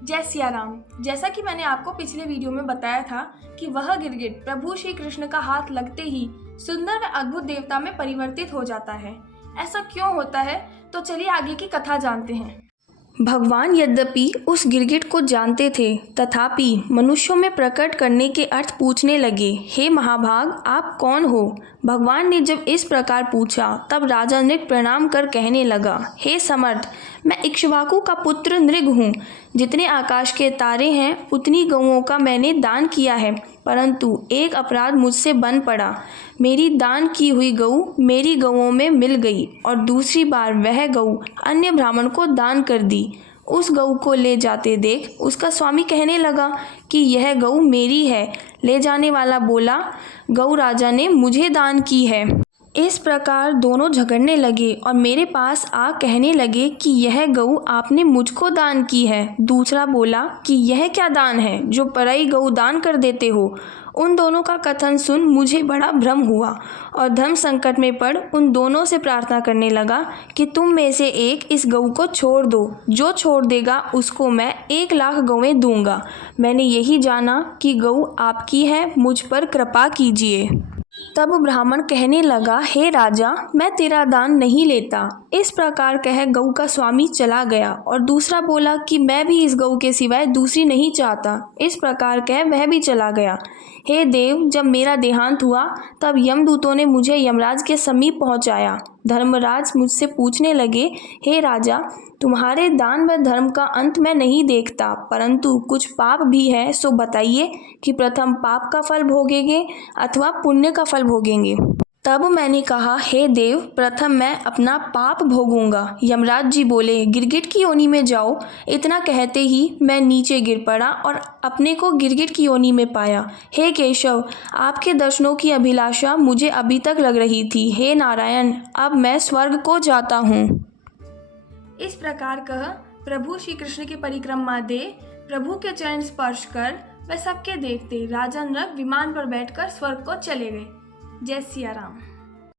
जय सिया राम। जैसा कि मैंने आपको पिछले वीडियो में बताया था कि वह गिरगिट प्रभु श्री कृष्ण का हाथ लगते ही सुंदर व अद्भुत देवता में परिवर्तित हो जाता है। ऐसा क्यों होता है, तो चलिए आगे की कथा जानते हैं। भगवान यद्यपि उस गिरगिट को जानते थे, तथापि मनुष्यों में प्रकट करने के अर्थ पूछने लगे, हे महाभाग, आप कौन हो? भगवान ने जब इस प्रकार पूछा, तब राजा नृग प्रणाम कर कहने लगा, हे समर्थ, मैं इक्ष्वाकु का पुत्र नृग हूँ। जितने आकाश के तारे हैं उतनी गौओं का मैंने दान किया है, परंतु एक अपराध मुझसे बन पड़ा। मेरी दान की हुई गऊ मेरी गऊओं में मिल गई और दूसरी बार वह गऊ अन्य ब्राह्मण को दान कर दी। उस गऊ को ले जाते देख उसका स्वामी कहने लगा कि यह गऊ मेरी है। ले जाने वाला बोला, गऊ राजा ने मुझे दान की है। इस प्रकार दोनों झगड़ने लगे और मेरे पास आ कहने लगे कि यह गऊ आपने मुझको दान की है। दूसरा बोला कि यह क्या दान है जो पराई गऊ दान कर देते हो। उन दोनों का कथन सुन मुझे बड़ा भ्रम हुआ और धर्म संकट में पड़ उन दोनों से प्रार्थना करने लगा कि तुम में से एक इस गऊ को छोड़ दो। जो छोड़ देगा उसको मैं 1,00,000 गौएं दूंगा। मैंने यही जाना कि गऊ आपकी है, मुझ पर कृपा कीजिए। तब ब्राह्मण कहने लगा, हे राजा, मैं तेरा दान नहीं लेता। इस प्रकार कह गऊ का स्वामी चला गया और दूसरा बोला कि मैं भी इस गऊ के सिवाय दूसरी नहीं चाहता। इस प्रकार कह वह भी चला गया। हे देव, जब मेरा देहांत हुआ तब यमदूतों ने मुझे यमराज के समीप पहुंचाया। धर्मराज मुझसे पूछने लगे, हे राजा, तुम्हारे दान व धर्म का अंत मैं नहीं देखता, परंतु कुछ पाप भी है, सो बताइए कि प्रथम पाप का फल भोगेंगे अथवा पुण्य का फल भोगेंगे। तब मैंने कहा, हे देव, प्रथम मैं अपना पाप भोगूंगा। यमराज जी बोले, गिरगिट की योनि में जाओ। इतना कहते ही मैं नीचे गिर पड़ा और अपने को गिरगिट की योनि में पाया। हे केशव, आपके दर्शनों की अभिलाषा मुझे अभी तक लग रही थी। हे नारायण, अब मैं स्वर्ग को जाता हूँ। इस प्रकार कह प्रभु श्री कृष्ण की परिक्रमा दे, प्रभु के चरण स्पर्श कर व सबके देखते राजा नृग विमान पर बैठकर स्वर्ग को चले गए। जय सिया राम।